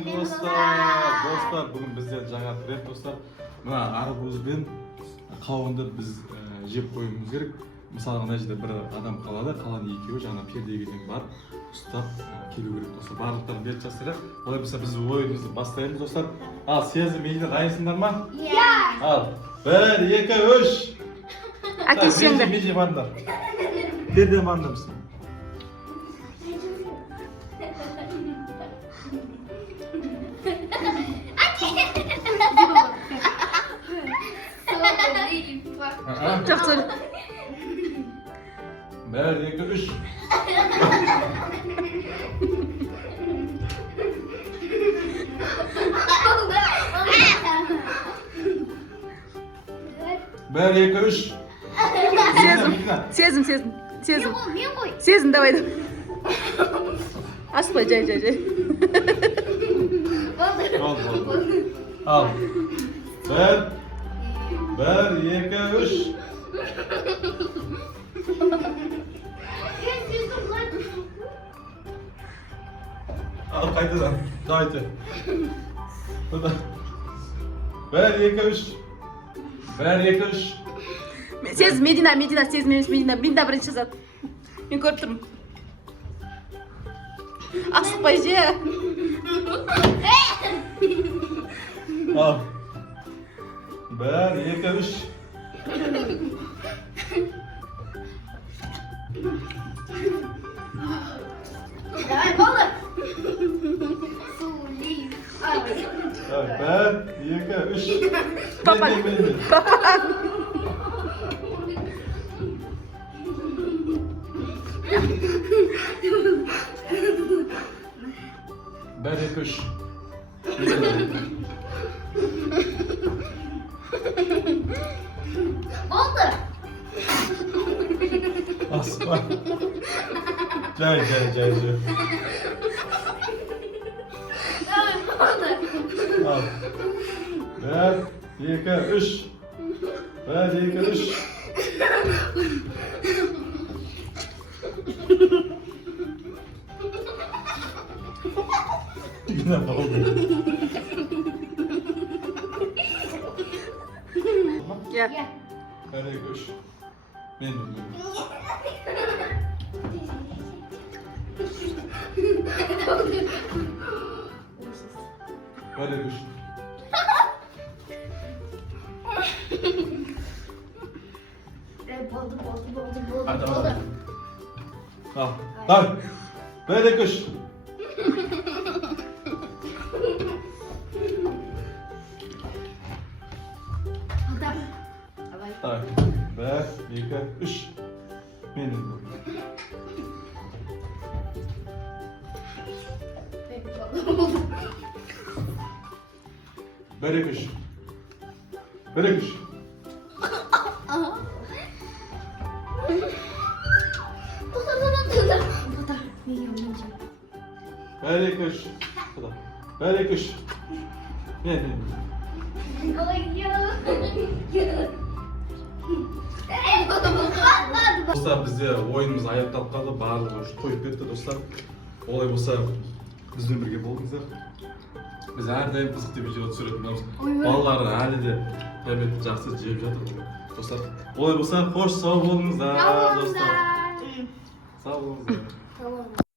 Dostlar, bugün bizde жаңа тренд dostlar. Мына арбуз бен қауынды біз жеп қоюымыз керек. Мысалы мына жерде бір адам қалады, қалған екеуі жаңа пердеге дейін барып ұстап келу керек достар. Барлықтарын бет жасайық. Олай болса біз ойынымызды бастаймыз достар. Ал, сезім мені дайынсыңдар ма? Иә. Ал, 1, 2, 3. Әкешеңді. Меже баңдар. Перде баңдармысың? Çok zor. 1, 2, 3. Bir, iki, üç. Сезім, давай. Аспа, жай. Al. 1, 2, 3. Al kaydıdan. Haydi. Burada. 1, 2, 3. 1, 2, 3. Сезім, Медина, сезім емес Медина. Медина бірінші жазады. Мен көріп тұрмын. Асықпай же. Al. 1, 2, 3. Давай, balık. Evet, 1, 2, 3. Papa. Ben yapış. Oldu. Asma. Cay. Al. 1, 2, 3. 1, 2, 3. Yine oldu. Gel. 1, 2, 3. Benim. Böyle düş. Oldu. Hadi al. Al. Dön. Böyle kuş. Dön. 1, 2, 3. Benim. Böyle kuş. Böyle kuş. Böyle kuş. Böyle kuş. Benim. Dostlar bizde oyunumuz аяқталып қалды, барлығы қойып кетті достар. Олай болса бізбен бірге болыңыздар. Biz әрдайым қызықты видео түсіретінбіз. Балалар әлі де тәбетті жақсы жеп жатыр. Достар, олай болса қош сау болыңыздар достар. Сау болыңыздар.